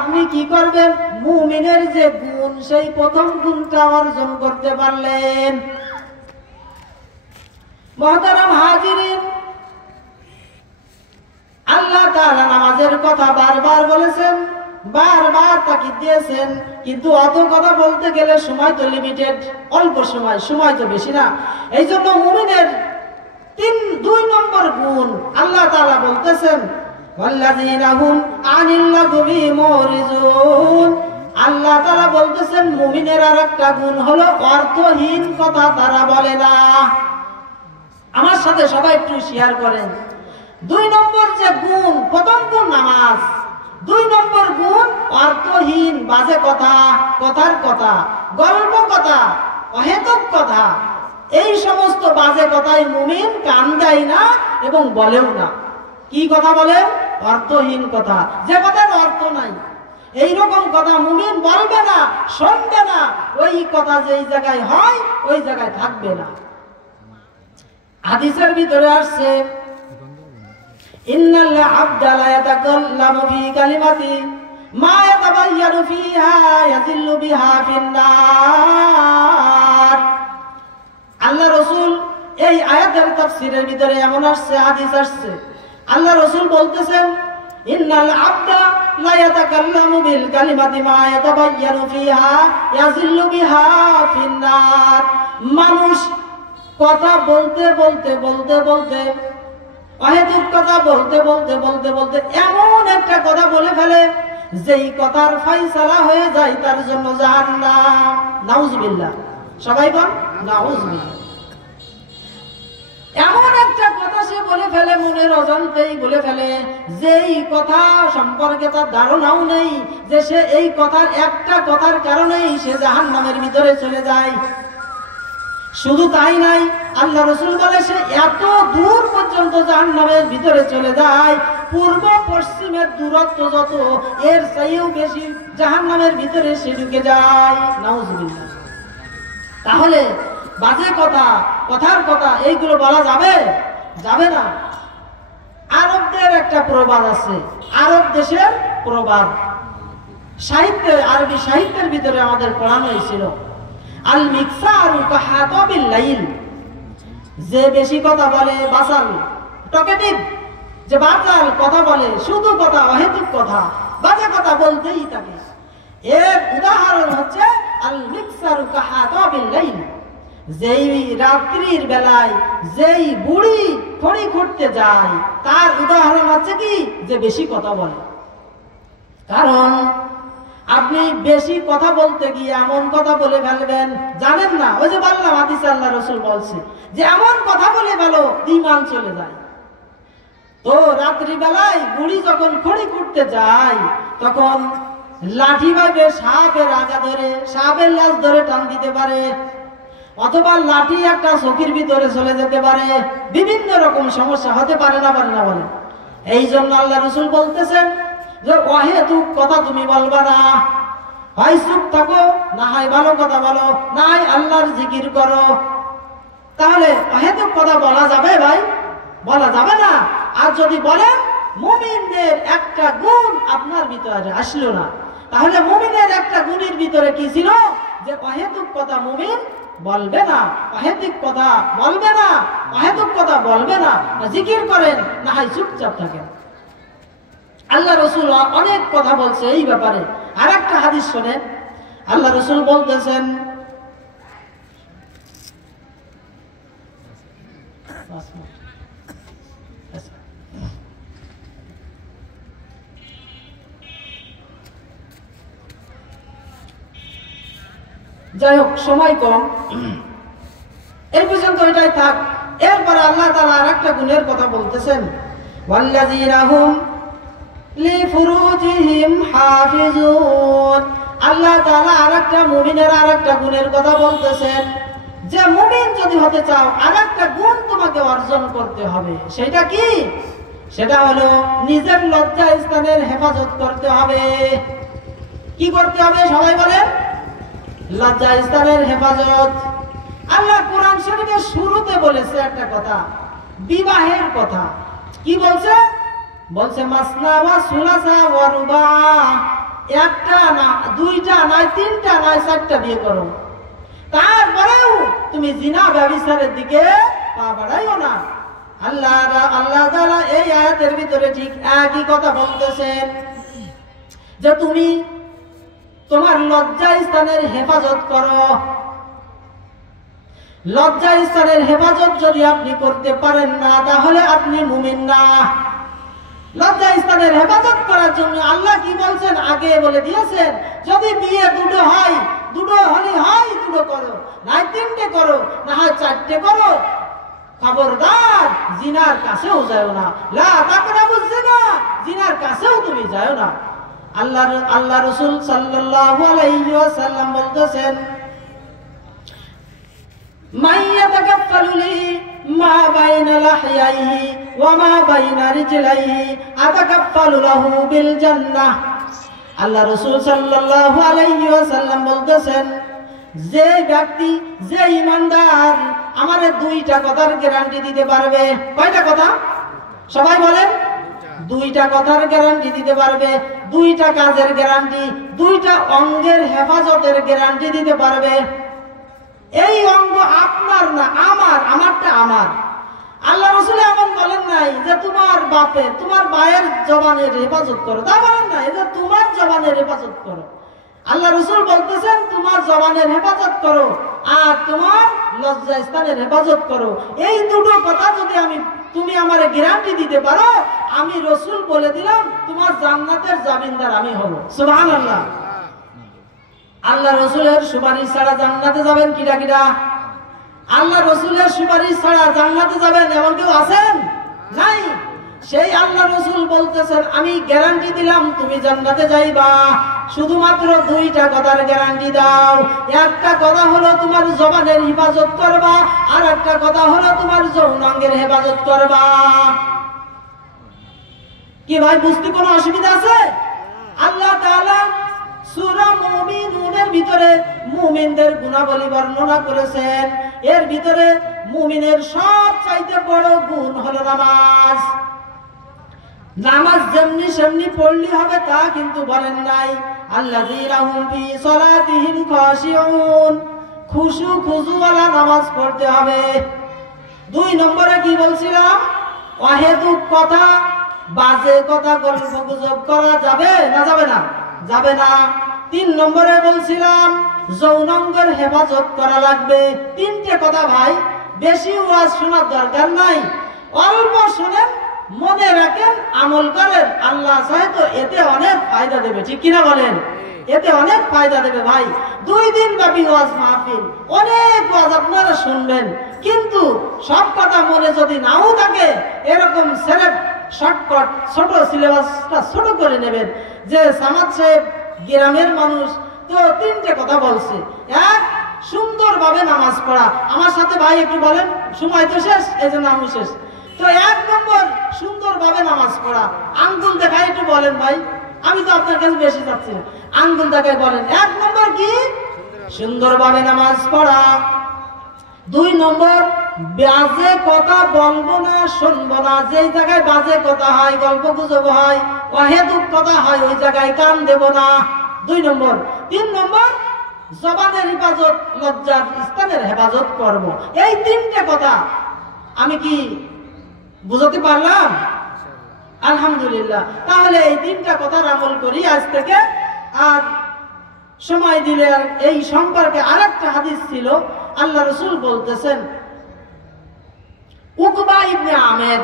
আপনি কি করবেন? মুমিনের যে গুণ, সেই প্রথম গুণটা অর্জন করতে পারলেন। মুহতারাম হাজিরিন, আল্লাহ তাআলা নামাজের কথা বারবার বলেছেন, বারবার তাকিদ দিয়েছেন, কিন্তু অত কথা বলতে গেলে সময় তো লিমিটেড, অল্প সময় তো বেশি না। এই জন্য মুমিনের 2 নম্বর গুণ আল্লাহ তাআলা বলতেছেন, ওয়াল্লাযীনা হুম আনিল লাগবি মুরিজুন। আল্লাহ তাআলা বলতেছেন মুমিনের আরেকটা গুণ হলো অর্থহীন কথা তারা বলে না। আমার সাথে সবাই একটু শেয়ার করেন। 2 নম্বর যে গুণ, প্রথম গুণ নামাজ, 2 নম্বর গুণ অর্থহীন বাজে কথা, কথার কথা, গল্প কথা, অহেতুক কথা, এই সমস্ত বাজে কথায় মুমিন কান দেয় না এবং বলেও না। কি কথা বলে? অর্থহীন কথা, যে কথার অর্থ নাই, এইরকম কথা মুমিন বলবে না, শুনবে না। ওই কথা যেই জায়গায় হয় ওই জায়গায় থাকবে না। হাদিসের ভিতরে আসছে, ইন্নাল আবদা লা ইয়াতাকাল্লামু ফি কালিমাতি মা ইয়াতাবায়্যানু ফিহা ইয়াযিল্লু বিহা ফিন্নার। আল্লাহ রাসূল এই আয়াতের তাফসীরের ভিতরে এমন আসছে, হাদিস আসছে, আল্লাহ রাসূল বলতেছেন, ইন্নাল আবদা লা ইয়াতাকাল্লামু বিল কালিমাতি মা ইয়াতাবায়্যানু ফিহা ইয়াযিল্লু বিহা ফিন্নার। মানুষ কথা বলতে বলতে বলতে বলতে, অহেতুক কথা বলতে বলতে বলতে বলতে এমন একটা কথা বলে ফেলে যেই কথার ফয়সালা হয়ে যায় তার জন্য জাহান্নাম। নাউজুবিল্লাহ। সবাই বল নাউজুবিল্লাহ। এমন একটা কথা সে বলে ফেলে, মনের অজান্তেই বলে ফেলে, যেই কথা সম্পর্কে তার ধারণাও নেই, যে সে এই কথার একটা কথার কারণেই সে জাহান্নামের ভিতরে চলে যায়। শুধু তাই নাই, আল্লাহ রাসূল বলে সে এত দূর পর্যন্ত জাহান্নামের ভিতরে চলে যায়, পূর্ব পশ্চিমের দূরত্ব যত, এর চাইতেও বেশি জাহান্নামের ভিতরে সে ঢুকে যায়। নাউজুবিল্লাহ। তাহলে বাজে কথা, কথার কথা, এইগুলো বলা যাবে? যাবে না। আরবদের একটা প্রবাদ আছে, আরব দেশের প্রবাদ, সাহিত্যে, আরবি সাহিত্যের ভিতরে আমাদের পড়ানো হয়েছিল, আল মিকসারু কাহাতাবিল লাইল। যে বেশি কথা বলে, বাসাল, টকেটিভ, যে বাচাল কথা বলে, শুধু কথা, অহেতুক কথা, বাজে কথা বলতেই থাকে। এর উদাহরণ হচ্ছে আল মিকসারু কাহাতাবিল লাইল। যেই রাত্রির বেলায় যেই বুড়ি খড়ি খুঁড়তে যায়, তার উদাহরণ হচ্ছে কি, যে বেশি কথা বলে। কারণ আপনি বেশি কথা বলতে গিয়ে এমন কথা বলে ফেলবেন, জানেন না, ওই যে বললাম হাদিসে আল্লাহ রাসূল বলছে যে এমন কথা বলে ফেলো ঈমান চলে যায়। তো রাত্রি বেলায় বুড়ি যখন খড়ি খুঁড়তে যায়, তখন লাঠি ভাবে সাপের আগা ধরে, সাপের লেজ ধরে টান দিতে পারে, অথবা লাঠি একটা চকির ভিতরে চলে যেতে পারে, বিভিন্ন রকম সমস্যা হতে পারে না, পারে না বলে। এই জন্য আল্লাহ রাসূল বলতেছেন যে অহেতুক কথা তুমি বলবা না, হয় চুপ থাকো, না হয় ভালো কথা বলো, না হয় আল্লাহর জিকির করো। তাহলে অহেতুক কথা বলা যাবে ভাই? বলা যাবে না। আর যদি বলেন মুমিনদের একটা গুণ আপনার ভিতরে আসলো না, তাহলে মুমিনের একটা গুণের ভিতরে কি ছিল? যে অহেতুক কথা মুমিন বলবে না, অহেতুক কথা বলবে না, অহেতুক কথা বলবে না, জিকির করেন, না হয় চুপচাপ থাকেন। আল্লাহ রাসূল অনেক কথা বলছে এই ব্যাপারে। আর একটা হাদিস শোনেন, আল্লাহ রাসূল বলতেছেন, যাই হোক সময় কম, এই পর্যন্ত এটাই থাক। এরপরে আল্লাহ তাআলা আরেকটা গুণের কথা বলতেছেন, ওয়াল্লাযীনা হুম লিফুরুজিহিম হাফিজুন। আল্লাহ তাআলা আরেকটা মুমিনের আরেকটা গুণের কথা বলতেছেন, যে মুমিন যদি হতে চাও আরেকটা গুণ তোমাকে অর্জন করতে হবে। সেটা কি? সেটা হলো নিজের লজ্জা স্থানের হেফাজত করতে হবে। কি করতে হবে সবাই বলেন? লজ্জা স্থানের হেফাজত। আল্লাহ কোরআন শরীফের শুরুতে বলেছে একটা কথা, বিবাহের কথা। কি বলছে? বলছে মাসনা ওয়া সুলাসা ওয়া রুবা, একটা না, দুইটা নয়, তিনটা নয়, চারটা বিয়ে করো, তারপরেও তুমি জিনা ব্যভিচারের দিকে পা বাড়াইও না। আল্লাহ তাআলা এই আয়াতের ভিতরে ঠিক একই কথা বলতেছেন যে তুমি তোমার লজ্জা স্থানের হেফাজত করো। লজ্জা স্থানের হেফাজত যদি আপনি করতে পারেন না, তাহলে আপনি মুমিন না। লজ্জা স্থানের হেফাজত করার জন্য আল্লাহ কি বলছেন আগে বলে দিয়েছেন, যদি বিয়ে দুটো হয়, দুটো হলে হয় দুটো করো, না তিনটে করো, না হয় চারটে করো, খবরদার জিনার কাছেও যাও না। লা তাকরাবুজ জিনা, জিনার কাছেও তুমি যাও না। আল্লাহ রাসূল সাল্লাল্লাহু আলাইহি ওয়াসাল্লাম বলতেছেন, মান ইয়াতাকাফফালু লি মা বাইনা লাহইয়াইহি ওয়া মা বাইনা রিজলাইহি আতাকাফফালু লাহু বিল জান্নাহ। আল্লাহ রাসূল সাল্লাল্লাহু আলাইহি ওয়াসাল্লাম বলতেছেন, যে ব্যক্তি, যে ঈমানদার আমারে দুইটা কথার গ্যারান্টি দিতে পারবে। কয়টা কথা? সবাই বলেন। দুইটা কথার গ্যারান্টি দিতে পারবে, দুইটা কাজের গ্যারান্টি, দুইটা অঙ্গের হেফাজতের গ্যারান্টি দিতে পারবে। এই অঙ্গ আপনার না আমার, আমারটা আমার। আল্লাহ রাসূল এমন বলেন নাই যে তোমার বাপের, তোমার ভাইয়ের জবানের হেফাজত করো, তা বলেন নাই যে তোমার জবানের হেফাজত করো। আল্লাহ রাসূল বলতেছেন তোমার জবানের হেফাজত করো আর তোমার লজ্জা স্থানের হেফাজত করো। এই দুটো কথা যদি তুমি আমারে গ্যারান্টি দিতে পারো, আমি রাসূল বলে দিলাম তোমার জান্নাতের জামিনদার আমি হব। সুবহানাল্লাহ। আল্লাহ রাসূলের সুপারিশ ছাড়া জান্নাতে যাবেন কিরা কিরা? আল্লাহ রাসূলের সুপারিশ ছাড়া জান্নাতে যাবেন এমন কেউ আছেন? নাই। সেই আল্লাহ রাসূল বলতেছেন আমি গ্যারান্টি দিলাম তুমি জান্নাতে যাইবা, শুধুমাত্র দুইটা কথার গ্যারান্টি দাও। একটা কথা হলো তোমার জবানের হেফাজত করবা, আর একটা কথা হলো তোমার যৌনাঙ্গের হেফাজত করবা। কি ভাই বুঝতে কোনো অসুবিধা আছে? আল্লাহ তাআলা সূরা মুমিনুনের ভিতরে মুমিনদের গুণাবলী বর্ণনা করেছেন। এর ভিতরে মুমিনের সবচাইতে বড় গুণ হলো নামাজ। নামাজ যেমনি সেমনি পড়লি হবে তা কিন্তু বলেন নাই। আল্লাযীনা হুম ফি সালাতিহিম খাশিউন, খুশু খুজুওয়ালা নামাজ পড়তে হবে। 2 নম্বরে কি বলছিলাম? অহেতুক কথা, বাজে কথা, গল্পগুজব করা যাবে না যাবে না? যাবে না। 3 নম্বরে বলছিলাম যৌনাঙ্গের হেফাজত করা লাগবে। 3টে কথা ভাই, বেশি ওয়াজ শোনার দরকার নাই, অল্প শুনেন, মনে রাখেন, আমল করেন, আল্লাহ চাহে তো এতে অনেক ফায়দা দেবে। ঠিক কিনা বলেন? এতে অনেক ফায়দা দেবে ভাই। 2 দিন ব্যাপী ওয়াজ মাহফিল, অনেক ওয়াজ আপনারা শুনবেন, কিন্তু সব কথা মনে যদি নাও থাকে, এরকম সেলেক্ট শর্টকাট ছোট সিলেবাসটা ছোট করে নেবেন। যে সামাদ সাহেব গ্রামের মানুষ, তো 3টে কথা বলছে। এক, সুন্দরভাবে নামাজ পড়া। আমার সাথে ভাই একটু বলেন, সময় তো শেষ, এই জন্য আমি শেষ। তো 1 নম্বর সুন্দরভাবে নামাজ পড়া। আঙ্গুল দেখায় একটু বলেন ভাই, আমি তো আপনার কাছে বেশি চাচ্ছি না, আঙ্গুল দেখায় বলেন 1 নম্বর কি? সুন্দরভাবে নামাজ পড়া। 2 নম্বর, বাজে কথা বলবো না, শুনবো না। যেই জায়গায় বাজে কথা হয়, গল্প গুজব হয়, অহেতুক কথা হয়, ওই জায়গায় কান দেব না। 2 নম্বর। 3 নম্বর, জবানের হেফাজত, লজ্জার স্থানের হেফাজত করব। এই 3টে কথা আমি কি বুঝতে পারলাম? আলহামদুলিল্লাহ। তাহলে এই 3টা কথার আমল করি আজ থেকে। আর সময় দিলে এই সম্পর্কে আরেকটা হাদিস ছিল। আল্লাহ রাসূল বলতেছেন, উকবা ইবনে আমের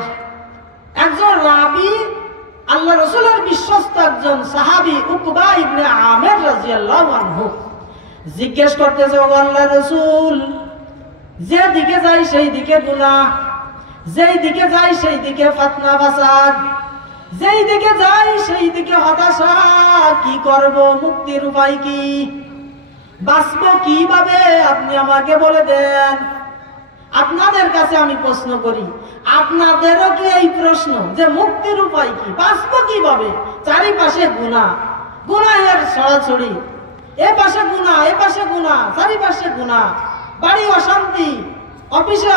একজন রাবী, আল্লাহ রাসূলের বিশ্বস্ত একজন সাহাবী উকবা ইবনে আমের রাদিয়াল্লাহু আনহু জিজ্ঞেস করতেছে, ও আল্লাহর রাসূল, যে দিকে যাই সেই দিকে গুনাহ, যেই দিকে যাই সেই দিকে ফিতনা ফাসাদ, যেই দিকে যাই সেই দিকে হতাশা, কি করব? মুক্তির উপায় কি? বাঁচবো কিভাবে? আপনি আমাকে বলে দেন। আপনাদের কাছে আমি প্রশ্ন করি, আপনাদেরও কি এই প্রশ্ন যে মুক্তির উপায় কি, বাঁচবো কিভাবে? চারিপাশে গুনাহ, গুনাহের ছড়াছড়ি, এ পাশে গুনাহ, এ পাশে গুনাহ, চারিপাশে গুনাহ, বাড়ি অশান্তি, অফিসে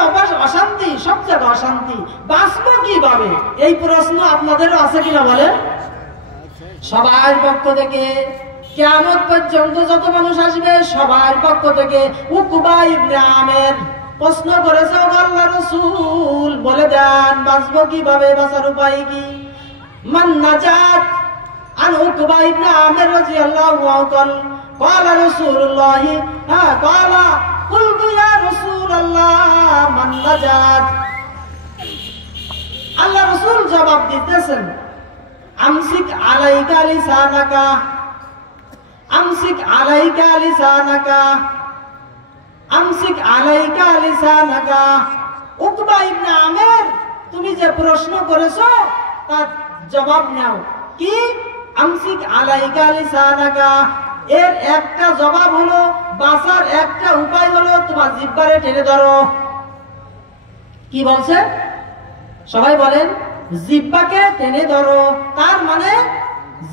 অশান্তি, সব জায়গায় অশান্তি, বাঁচবো কিভাবে? এই প্রশ্ন আপনাদেরও আছে কিনা বলেন? সবার পক্ষ থেকে কিয়ামত পর্যন্ত যত মানুষ আসবে সবার পক্ষ থেকে উকবা ইবনে আমের প্রশ্ন করেছে, ও আল্লাহর রাসূল বলে দেন বাঁচবো কিভাবে, বাঁচার উপায় কি? মান নাজাত আন উকবা ইবনে আমের রাদিয়াল্লাহু আনহু قال رسول الله قال قلت يا رسول الله من نجات আল্লাহ রাসূল জবাব দিতেছেন, আমসিক আলাইকা লিসানাকা, আমসিক আলাইকা লিসানাকা, আমসিক আলাইকা লিসানাকা। উকবা ইবনে আমের, তুমি যে প্রশ্ন করেছো তার জবাব নাও। কি? আমসিক আলাইকা লিসানাকা, এর একটা জবাব হলো, বাঁচার একটা উপায় হলো তোমার জিহ্বারে টেনে ধরো। কি বলছে? সবাই বলেন, জিহ্বাকে টেনে ধরো। তার মানে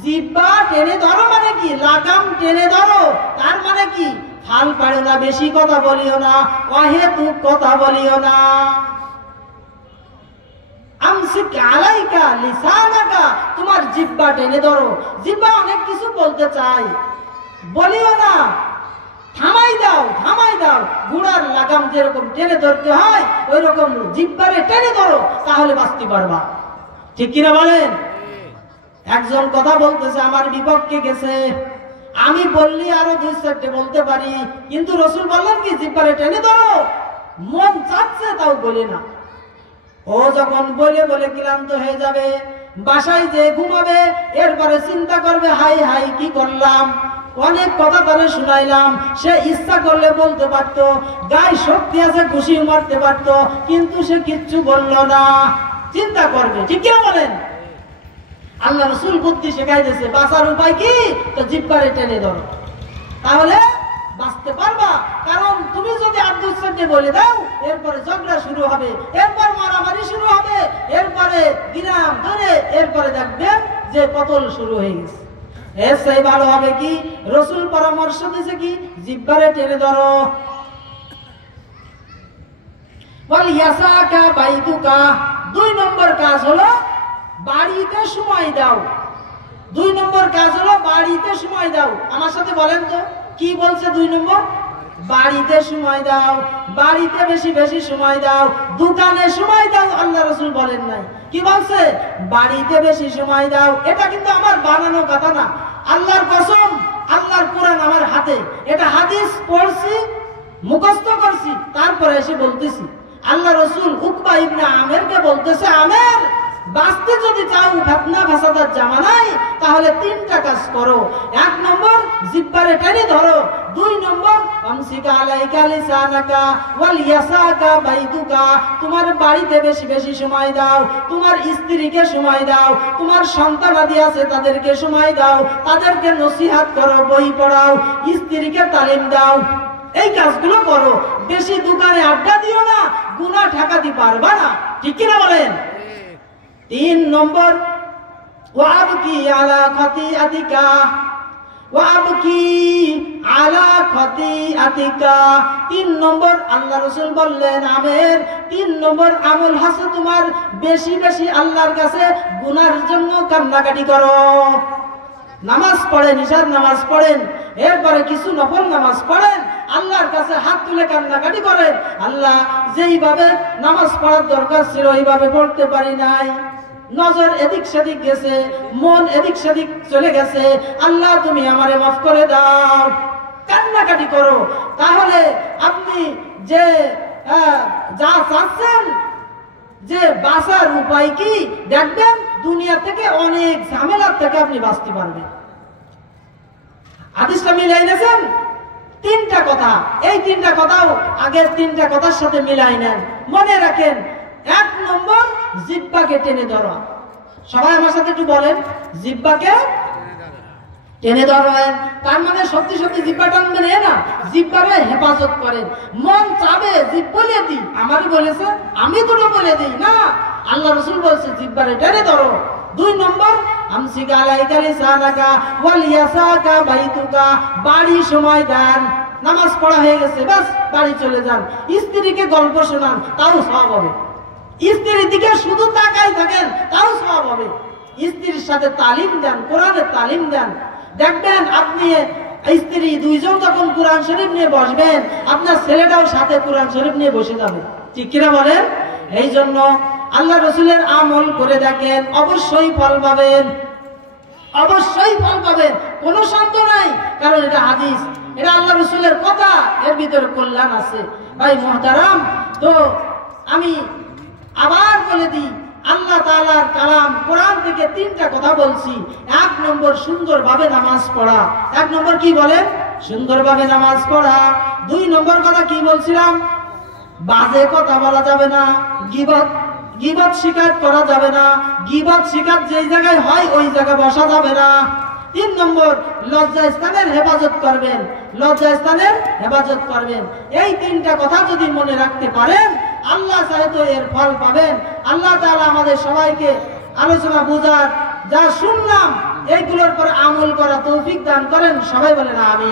জিহ্বা টেনে ধরো মানে কি? লাগাম টেনে ধরো। তার মানে কি? ফাল পাড়ো না, বেশি কথা বলিও না, অহেতুক কথা বলিও না। আমসিক আলাইকা লিসানাকা, তোমার জিহ্বা টেনে ধরো। জিহ্বা অনেক কিছু বলতে চাই, বলিও না, থামাই দাও, থামাই দাও। ঘোড়ার লাগাম যেরকম টেনে ধরতে হয় ওই রকম জিহ্বারে টেনে ধরো, তাহলে বাঁচতে পারবা। ঠিক কিনা বলেন? একজন কথা বলতেছে, আমার বিপক্ষে গেছে, আমি বললি আরো 2-4টে বলতে পারি, কিন্তু রাসূল বললেন কি জিহ্বারে টেনে ধরো। মন চাচ্ছে তাও বলে না। ও যখন বলে বলে ক্লান্ত হয়ে যাবে, বাসায় যে ঘুমাবে, এরপরে চিন্তা করবে হাই হাই কি করলাম, অনেক কথা তারে শুনাইলাম, সে ইচ্ছা করলে বলতে পারতো, গায়ে শক্তি আছে খুশি মারতে পারতো, কিন্তু সে কিচ্ছু বলল না। চিন্তা করবে। ঠিক কিনা বলেন? আল্লাহ রাসূল বুদ্ধি শেখাই দিয়েছে, বাঁচার উপায় কি? তো জিহ্বারে টেনে ধরো, তাহলে বাঁচতে পারবা। কারণ তুমি যদি আব্দুল সাদ্দে বলে দাও, এরপরে ঝগড়া শুরু হবে, এরপর মারামারি শুরু হবে, এরপরে দিনাম ধরে, এরপরে দেখবেন যে কতল শুরু হয়ে গেছে। এর সেই ভালো হবে কি? রাসূল পরামর্শ দিয়েছে কি? জিহ্বারে টেনে ধরো। বল ইয়াসাকা বাইতুকা, 2 নম্বর কাজ হলো বাড়িতে সময় দাও। 2 নম্বর কাজ হলো বাড়িতে সময় দাও। আমার সাথে বলেন তো কি বলছে 2 নম্বর? বাড়িতে সময় দাও, বাড়িতে বেশি বেশি সময় দাও, দোকানে সময় দাও আল্লাহ রাসূল বলেন নাই। কি বলছে? বাড়িতে বেশি সময় দাও। এটা কিন্তু আমার বানানো কথা না, আল্লাহর কসম, আল্লাহর কোরআন আমার হাতে। এটা হাদিস পড়ছি, মুখস্থ করছি, তারপরে এসে বলতেছি। আল্লাহ রাসূল উকবা ইবনে আমেরকে বলতেছে, আমের বাঁচতে যদি চাও ফিতনা ফাসাদের জামানায়, তাহলে 3টা কাজ করো। 1 নম্বর জিহ্বারে টেনে ধরো, 2 নম্বর আমসিকা আলাইকা লিসানাকা ওয়াল ইয়াসাকা বাইতুকা, তোমার বাড়িতে বেশি বেশি সময় দাও, তোমার স্ত্রীকে সময় দাও, তোমার সন্তানাদি আছে তাদেরকে সময় দাও, তাদেরকে নসিহত করো, বই পড়াও, স্ত্রীকে তালিম দাও। এই কাজগুলো করো। বেশি দোকানে আড্ডা দিও না, গুনাহ ঠেকাতে পারবা না। ঠিক কিনা বলেন? 3 নম্বর ওয়াবকি আলা খাতিআতিকা, ওয়াবকি আলা খাতিআতিকা। 3 নম্বর আল্লাহ রাসূল বললেন, আমের 3 নম্বর আমল আছে তোমার, বেশি বেশি আল্লাহর কাছে গুনার জন্য কান্নাকাটি করো। নামাজ পড়েন, ইশার নামাজ পড়েন, এরপরে কিছু নফল নামাজ পড়েন, আল্লাহর কাছে হাত তুলে কান্নাকাটি করেন, আল্লাহ যেইভাবে নামাজ পড়ার দরকার ছিল এইভাবে পড়তে পারি নাই, নজর এদিক সেদিক গেছে, মন এদিক সেদিক চলে গেছে, আল্লাহ তুমি আমারে মাফ করে দাও। কান্নাকাটি করো। তাহলে আপনি যে যা চাচ্ছেন যে বাঁচার উপায় কি, দেখবেন দুনিয়া থেকে অনেক ঝামেলার থেকে আপনি বাঁচতে পারবেন। হাদিসটা মিলাই নেছেন? 3টা কথা, এই 3টা কথাও আগের 3টা কথার সাথে মিলাই নেন, মনে রাখেন। 1 নম্বর জিহ্বাকে টেনে ধরা। সবাই আমার সাথে একটু বলেন, জিহ্বাকে টেনে ধরেন। তার মানে সত্যি সত্যি জিহ্বা টানবেন না, জিহ্বারে হেফাজত করেন। মন চাবে জিহ্ব বলে দিই, আমারই বলেছে আমি দুটো বলে দিই না, আল্লাহ রাসূল বলছে জিহ্বারে টেনে ধরো। 2 নম্বর আমসিকা আলাইকা লিসানাকা ওয়াল ইয়াসাকা বাইতুকা, বাড়ি সময় দেন। নামাজ পড়া হয়ে গেছে, বাস বাড়ি চলে যান, স্ত্রীকে গল্প শোনান, তাও সওয়াব হবে। স্ত্রীর দিকে শুধু তাকাই থাকেন, তাও সওয়াব হবে। স্ত্রীর সাথে তালিম দেন, কোরআনের তালিম দেন। দেখবেন আপনি স্ত্রী দুইজন যখন কোরআন শরীফ নিয়ে বসবেন, আপনার ছেলেটাও সাথে কোরআন শরীফ নিয়ে বসে যাবে। ঠিক কিনা বলেন? এই জন্য আল্লাহ রসুলের আমল করে দেখেন, অবশ্যই ফল পাবেন, অবশ্যই ফল পাবেন, কোনো সন্দেহ নাই। কারণ এটা হাদিস, এটা আল্লাহ রসুলের কথা, এর ভিতরে কল্যাণ আছে। ভাই মুহতারাম, তো আমি আবার বলে দিই, আল্লাহ তাআলার কালাম কোরআন থেকে তিনটা কথা বলছি। 1 নম্বর সুন্দরভাবে নামাজ পড়া। 1 নম্বর কি বলেন? সুন্দরভাবে নামাজ পড়া। 2 নম্বর কথা কি বলছিলাম? বাজে কথা বলা যাবে না, গীবত শিকায়ত করা যাবে না, গীবত শিকায়ত যেই জায়গায় হয় ওই জায়গায় বসা যাবে না। 3 নম্বর লজ্জা স্থানের হেফাজত করবেন, লজ্জা স্থানের হেফাজত করবেন। এই তিনটা কথা যদি মনে রাখতে পারেন, আল্লাহ চাহে তো এর ফল পাবেন। আল্লাহ তাআলা আমাদের সবাইকে আলোচনা বুঝার, যা শুনলাম এইগুলোর পর আমল করা তৌফিক দান করেন। সবাই বলেন আমিন।